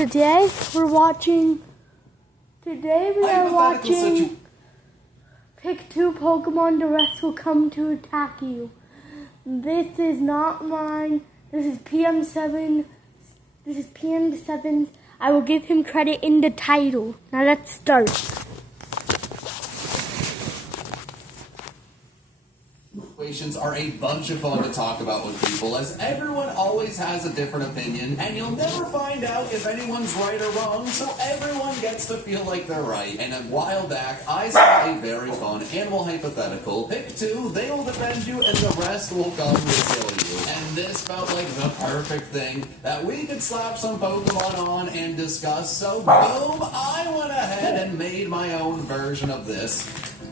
Today we are watching pick 2 Pokemon, the rest will come to attack you. This is not mine. This is pm7. This is pm7's. I will give him credit in the title. Now let's start. Situations are a bunch of fun to talk about with people, as everyone always has a different opinion, and you'll never find out if anyone's right or wrong, so everyone gets to feel like they're right. And a while back, I saw a very fun animal hypothetical. Pick 2, they will defend you, and the rest will come to kill you. And this felt like the perfect thing that we could slap some Pokemon on and discuss, so boom, I went ahead and made my own version of this.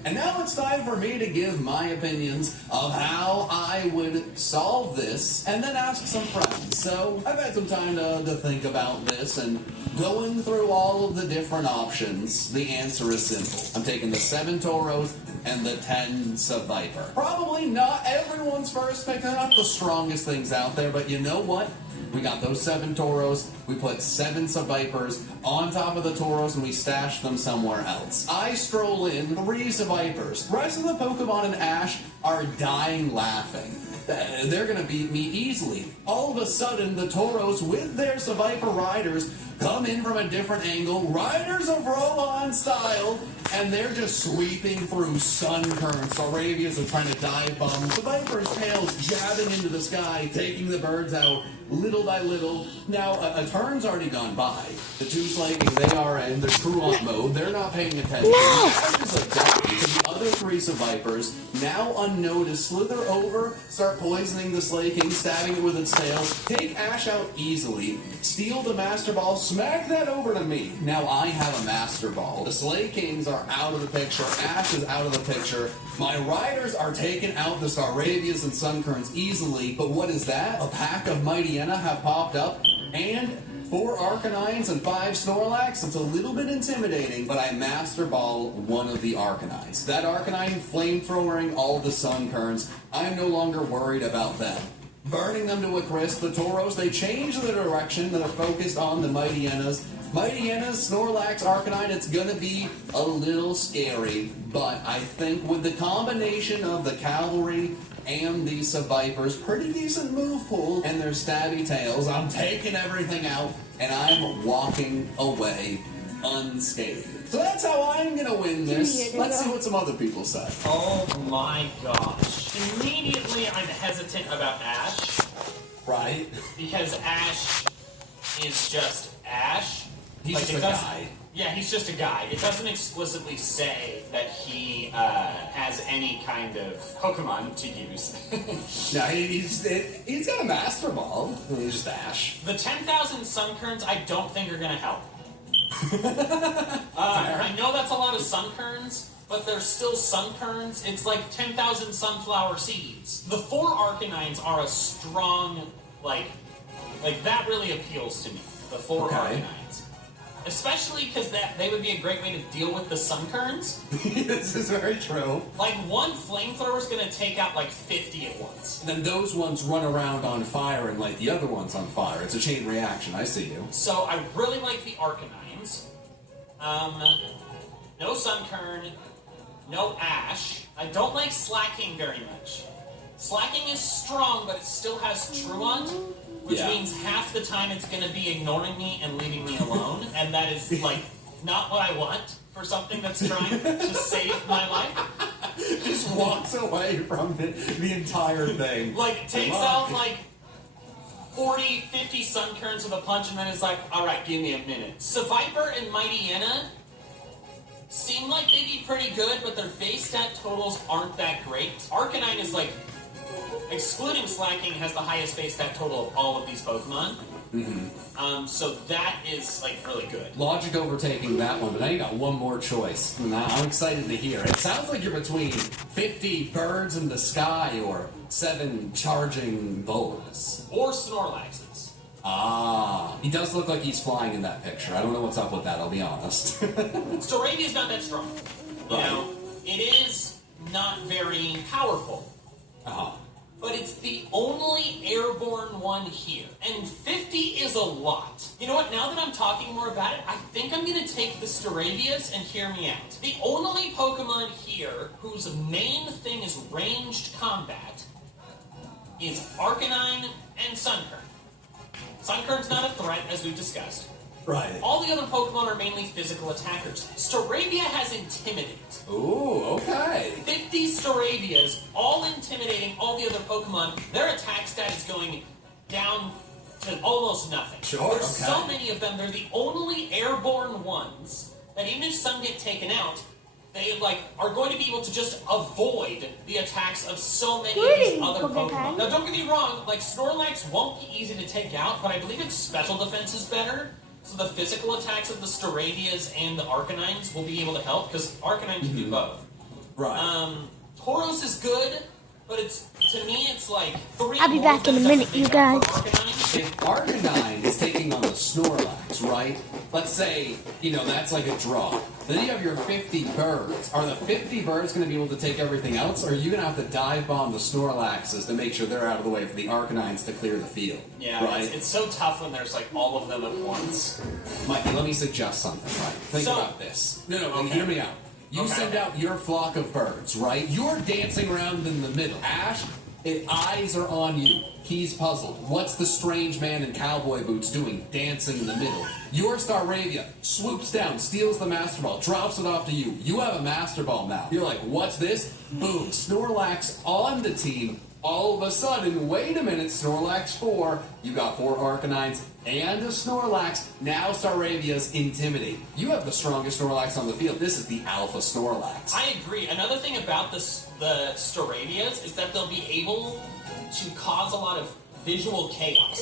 And now it's time for me to give my opinions of how I would solve this, and then ask some friends. So I've had some time to think about this, and going through all of the different options, the answer is simple. I'm taking the 7 Tauros and the 10 Seviper. Probably not everyone's first pick. They're not the strongest things out there, but you know what? We got those 7 Tauros, we put 7 Sevipers on top of the Tauros, and we stashed them somewhere else. I stroll in 3 Sevipers. The rest of the Pokemon in Ash are dying laughing. They're going to beat me easily. All of a sudden, the Tauros with their Seviper riders come in from a different angle, Riders of Rohan style, and they're just sweeping through sun currents. Arabias are trying to dive bomb. The Viper's tails jabbing into the sky, taking the birds out little by little. Now, a turn's already gone by. The 2 Slaking, they are in their Truant mode. They're not paying attention. Ash is a ducky. The other 3 Sevipers, now unnoticed, slither over, start poisoning the Slaking, stabbing it with its tail, take Ash out easily, steal the Master Ball, smack that over to me. Now I have a Master Ball. The Slakings are out of the picture. Ash is out of the picture. My riders are taking out the Staravias and Suncurrents easily, but what is that? A pack of Mightyena have popped up, and 4 Arcanines and 5 Snorlax. It's a little bit intimidating, but I Master Ball one of the Arcanines. That Arcanine flamethrowering all the Suncurrents. I'm no longer worried about them. Burning them to a crisp, the Tauros, they change the direction. They're focused on the Mightyenas. Mightyenas, Snorlax, Arcanine, it's gonna be a little scary, but I think with the combination of the Cavalry and the Sevipers, pretty decent move pool, and their stabby tails, I'm taking everything out, and I'm walking away unscathed. So that's how I'm gonna win this. Let's see what some other people say. Oh my gosh. Immediately I'm hesitant about Ash. Right? Because Ash is just Ash. He's like, just a guy. Yeah, he's just a guy. It doesn't explicitly say that he has any kind of Pokemon to use. No, he's got a Master Ball. He's just Ash. The 10,000 Suncurrents I don't think are going to help. I know that's a lot of Suncurrents, but they're still Suncurrents. It's like 10,000 sunflower seeds. The 4 Arcanines are a strong, like that really appeals to me. The 4 Arcanines. Especially because they would be a great way to deal with the Suncurrents. This is very true. Like, one flamethrower is going to take out like 50 at once. And then those ones run around on fire and light the other ones on fire. It's a chain reaction. I see you. So I really like the Arcanines. No Sunkern, no Ash. I don't like Slacking very much. Slacking is strong, but it still has Truant, which means half the time it's going to be ignoring me and leaving me alone, and that is, like, not what I want for something that's trying to save my life. Just walks away from the entire thing. Like, takes out, like, 40, 50 Suncurrents with a punch, and then is like, alright, give me a minute. Seviper and Mightyena seem like they'd be pretty good, but their base stat totals aren't that great. Arcanine is, like, excluding Slacking, has the highest base stat total of all of these Pokemon. So that is, like, really good. Logic overtaking that one, but now you got one more choice. Now, I'm excited to hear. It sounds like you're between 50 birds in the sky or 7 charging boas. Or Snorlaxes. Ah, he does look like he's flying in that picture. I don't know what's up with that, I'll be honest. Staravia's not that strong. You know, it is not very powerful. but it's the only airborne one here. And 50 is a lot. You know what, now that I'm talking more about it, I think I'm going to take the Staravias and hear me out. The only Pokemon here whose main thing is ranged combat is Arcanine and Sunkern. Sunkern's not a threat, as we've discussed. Right. All the other Pokemon are mainly physical attackers. Staravia has Intimidate. Ooh, okay. 50 Staravias, all intimidating all the other Pokemon. Their attack stat is going down to almost nothing. Sure, There's okay. so many of them, they're the only airborne ones that even if some get taken out, they are going to be able to just avoid the attacks of so many of these other Pokemon. Now don't get me wrong, Snorlax won't be easy to take out, but I believe its special defense is better. So the physical attacks of the Staravias and the Arcanines will be able to help, because Arcanine can do both. Right. Tauros is good, but to me it's like 3 I'll be back in a minute, you guys. If Arcanine is taking on the Snorlax, right? Let's say, that's like a draw. Then you have your 50 birds. Are the 50 birds going to be able to take everything else, or are you going to have to dive bomb the Snorlaxes to make sure they're out of the way for the Arcanines to clear the field? Yeah, right? it's so tough when there's all of them at once. Mikey, let me suggest something, right? Think about this. No, okay. Hear me out. You send out your flock of birds, right? You're dancing around in the middle. Ash, eyes are on you. He's puzzled. What's the strange man in cowboy boots doing, dancing in the middle? Your Staravia swoops down, steals the Master Ball, drops it off to you. You have a Master Ball now. You're like, what's this? Boom. Snorlax on the team. All of a sudden, wait a minute, Snorlax 4. You got 4 Arcanines and a Snorlax. Now Staravia's Intimidate. You have the strongest Snorlax on the field. This is the Alpha Snorlax. I agree. Another thing about the Staravias is that they'll be able to cause a lot of visual chaos.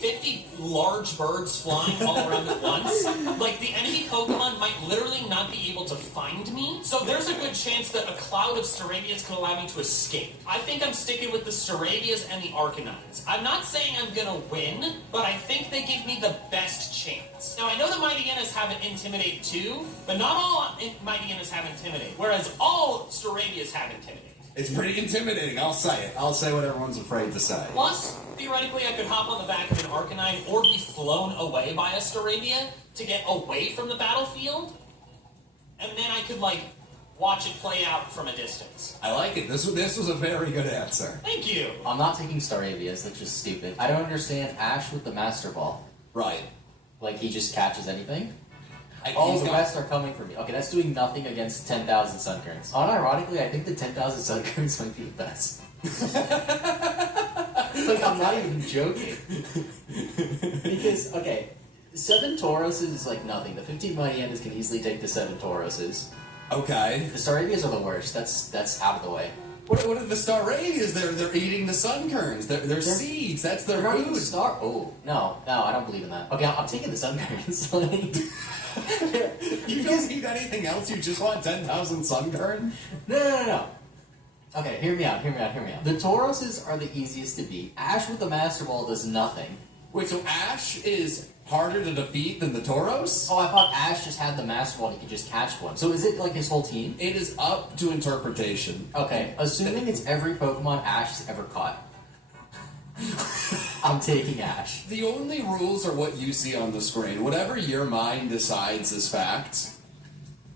50 large birds flying all around at once. The enemy Pokemon might literally not be able to find me. So there's a good chance that a cloud of Staravias could allow me to escape. I think I'm sticking with the Staravias and the Arcanines. I'm not saying I'm gonna win, but I think they give me the best chance. Now I know the Mightyenas have an Intimidate too, but not all Mightyenas have Intimidate, whereas all Staravias have Intimidate. It's pretty intimidating, I'll say it. I'll say what everyone's afraid to say. Plus, theoretically, I could hop on the back of an Arcanine or be flown away by a Staravia to get away from the battlefield, and then I could, watch it play out from a distance. I like it. This was a very good answer. Thank you. I'm not taking Staravias, that's just stupid. I don't understand Ash with the Master Ball. Right. He just catches anything? All the rest are coming for me. Okay, that's doing nothing against 10,000 Sunkerns. Unironically, I think the 10,000 Sunkerns might be the best. I'm not even joking. Because, okay, 7 Tauroses is nothing. The 15 Mightyenas can easily take the 7 Tauroses. Okay. The Staravias are the worst. That's out of the way. What are the Staravias? They're eating the Sunkerns. They're seeds. That's their They're not even food. Oh, no, I don't believe in that. Okay, I'm taking the Sunkerns. You don't need anything else? You just want 10,000 Sunkern? No. Okay, hear me out. The Tauroses are the easiest to beat. Ash with the Master Ball does nothing. Wait, so Ash is harder to defeat than the Tauros? Oh, I thought Ash just had the Master Ball and he could just catch one. So is it his whole team? It is up to interpretation. Okay, assuming it's every Pokemon Ash has ever caught. I'm taking Ash. The only rules are what you see on the screen. Whatever your mind decides is fact.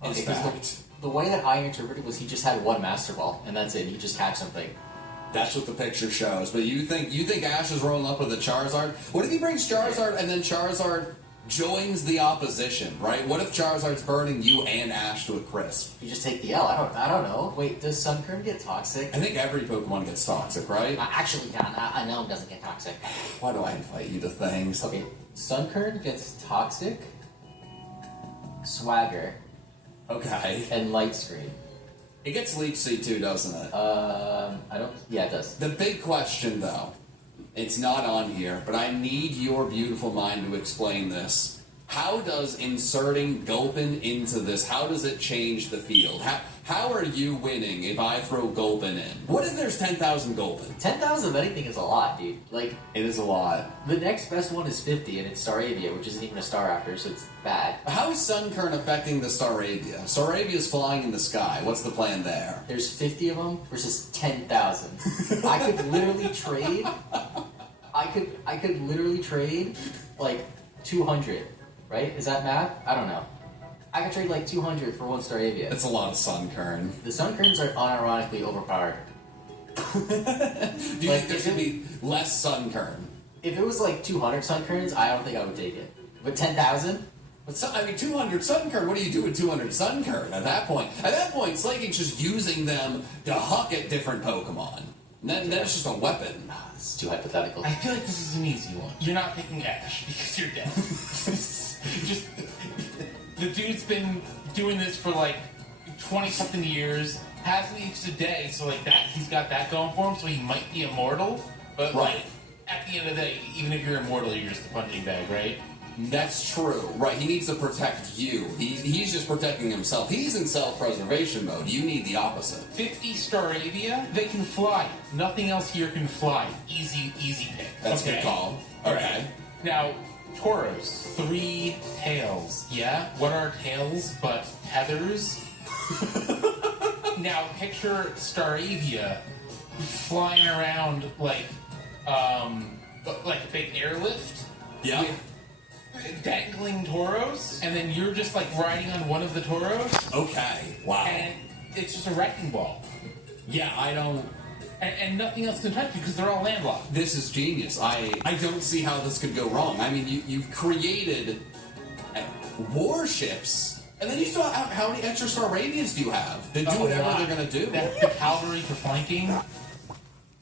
Is fact. The way that I interpreted was he just had one Master Ball, and that's it. He just catch something. That's what the picture shows. But you think Ash is rolling up with a Charizard? What if he brings Charizard and then Charizard joins the opposition, right? What if Charizard's burning you and Ash to a crisp? You just take the L. I don't know. Wait, does Sunkern get toxic? I think every Pokemon gets toxic, right? Actually, I know it doesn't get toxic. Why do I invite you to things? Okay, Sunkern gets toxic, Swagger, okay, and Light Screen. It gets Leech Seed too, doesn't it? I don't... Yeah, it does. The big question, though, it's not on here, but I need your beautiful mind to explain this. how does inserting Gulpin into this, how does it change the field? How are you winning if I throw Gulpin in? What if there's 10,000 Gulpin? 10,000 of anything is a lot, dude. Like, it is a lot. The next best one is 50, and it's Staravia, which isn't even a star raptor, so it's bad. How is Sunkern affecting the Staravia? Staravia is flying in the sky. What's the plan there? There's 50 of them versus 10,000. I could literally trade. I could literally trade like 200. Right? Is that math? I don't know. I could trade like 200 for one Staravia. That's a lot of Sunkern. The Sunkerns are unironically overpowered. Do you think there should be less Sunkern? If it was like 200 Sunkerns, I don't think I would take it. But 10,000? But I mean, 200 Sunkern, what do you do with 200 Sunkern at that point? At that point, Slaking's just using them to huck at different Pokemon. And then it's just a weapon. It's too hypothetical. I feel like this is an easy one. You're not picking Ash because you're dead. Just the dude's been doing this for like 20-something years, hasn't aged a day, so like that he's got that going for him, so he might be immortal. But like at the end of the day, even if you're immortal, you're just a punching bag, right? That's true. Right, he needs to protect you. He's just protecting himself. He's in self-preservation mode. You need the opposite. 50 Staravia, they can fly. Nothing else here can fly. Easy pick. That's a good call. Okay. Right. Now, Tauros, 3 tails. Yeah? What are tails but tethers? Now, picture Staravia flying around like a big airlift. Yeah. With dangling Tauros, and then you're just like riding on one of the Tauros. Okay. Wow. And it's just a wrecking ball. Yeah, I don't... And nothing else can touch you because they're all landlocked. This is genius. I don't see how this could go wrong. I mean, you've created warships, and then you still have how many extra Staravias do you have that do whatever they're going to do? That's the cavalry for flanking.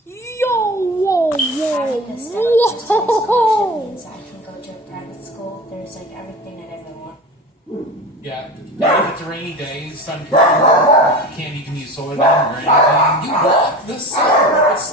Yo, whoa, whoa, whoa! I can go to a private school. There's like everything I ever want. Yeah. If it's a rainy day, sun can't even use solar beam or anything. You block the sun. What's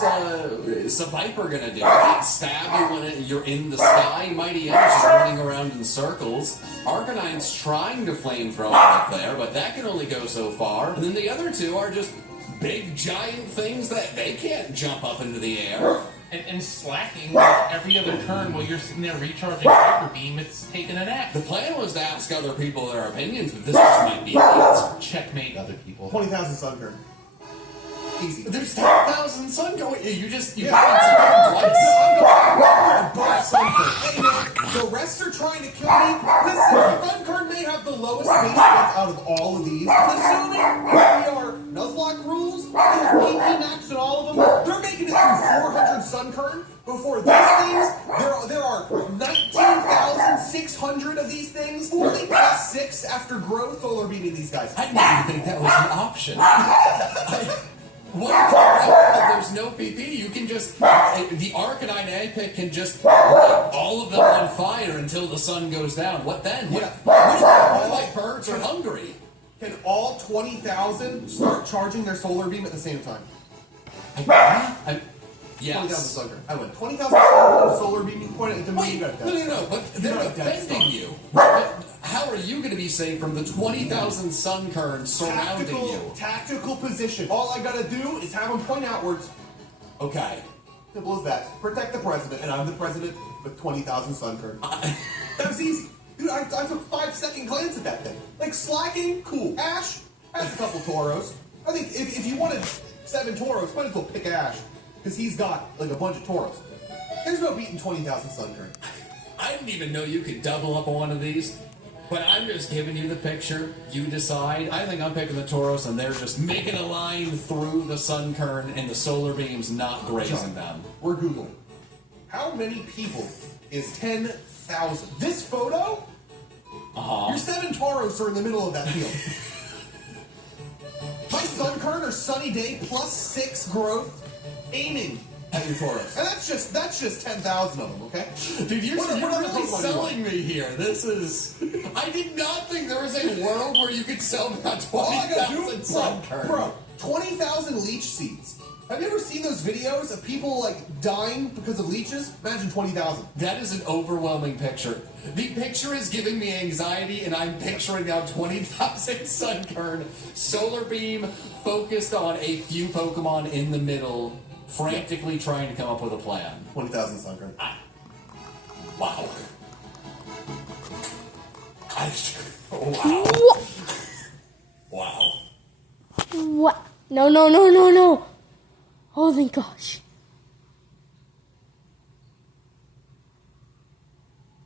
the Viper going to do? It can't stab you when you're in the sky. Mighty M's just running around in circles. Arcanine's trying to flamethrower up there, but that can only go so far. And then the other two are just big, giant things that they can't jump up into the air. And slacking every other turn while you're sitting there recharging Hyper Beam, it's taking a nap. The plan was to ask other people their opinions, but this just might be the answer. Checkmate other people. 20,000 Sunkern. Easy. There's 10,000 sun going. You Yeah. haven't above Sunkern. Hey man, the rest are trying to kill me. Listen, Sunkern may have the lowest base stats out of all of these. Assuming we are Nuzlocke rules, PP max and all of them, they're making it through 400 Sunkern before these things. There are 19,600 of these things. Only plus 6 after growth. Solar beating these guys. I didn't even think that was an option. There's no PP. You can just the Arcanine Epic can just light all of them on fire until the sun goes down. What then? What if all like birds are hungry? Can all 20,000 start charging their solar beam at the same time? Yes. 20,000 Sunkern. I went 20,000 solar beaming point at the Wait, moon. no, but they're defending you. But how are you going to be safe from the 20,000 sun currents surrounding you? Tactical position. All I gotta do is have them point outwards. Okay. Simple as that. Protect the president, and I'm the president with 20,000 Sunkern. That was easy. Dude, I took 5-second glance at that thing. Like, slacking, cool. Ash has a couple Tauros. I think if you wanted 7 Tauros, might as well pick Ash. Because he's got, like, a bunch of Tauros. There's no beating 20,000 Sunkern. I didn't even know you could double up on one of these. But I'm just giving you the picture. You decide. I think I'm picking the Tauros, and they're just making a line through the sun kern, and the solar beams not grazing them. We're Googling. How many people is 10,000? This photo? Your 7 Tauros are in the middle of that field. My Sunkern or Sunny Day plus 6 growth aiming at your Tauros. And that's just 10,000 of them, okay? Dude, you're What other really Pokemon selling me here. This is... I did not think there was a world where you could sell me on All I gotta do 20,000 sun kern. bro, 20,000 leech seeds. Have you ever seen those videos of people like dying because of leeches? Imagine 20,000. That is an overwhelming picture. The picture is giving me anxiety, and I'm picturing now 20,000 Sunkern, solar beam focused on a few Pokemon in the middle, frantically trying to come up with a plan. 20,000 Sunkern. Wow. Wow. Wow. What? No, no, no, no, no. Oh, thank gosh.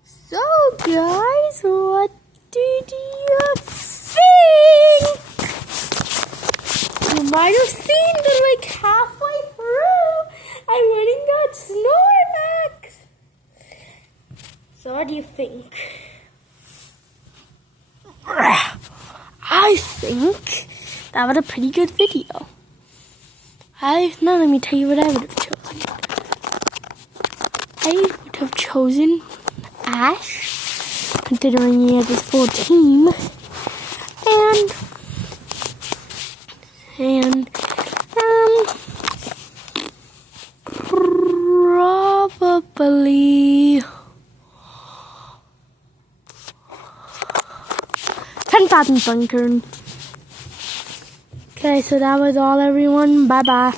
So, guys, what did you think? You might have seen that like halfway through, I went and got Snorlax. So, what do you think? I think that was a pretty good video. Now let me tell you what I would have chosen. I would have chosen Ash, considering he has his full team, and probably 10,000 Sunkern. Okay, so that was all, everyone. Bye-bye.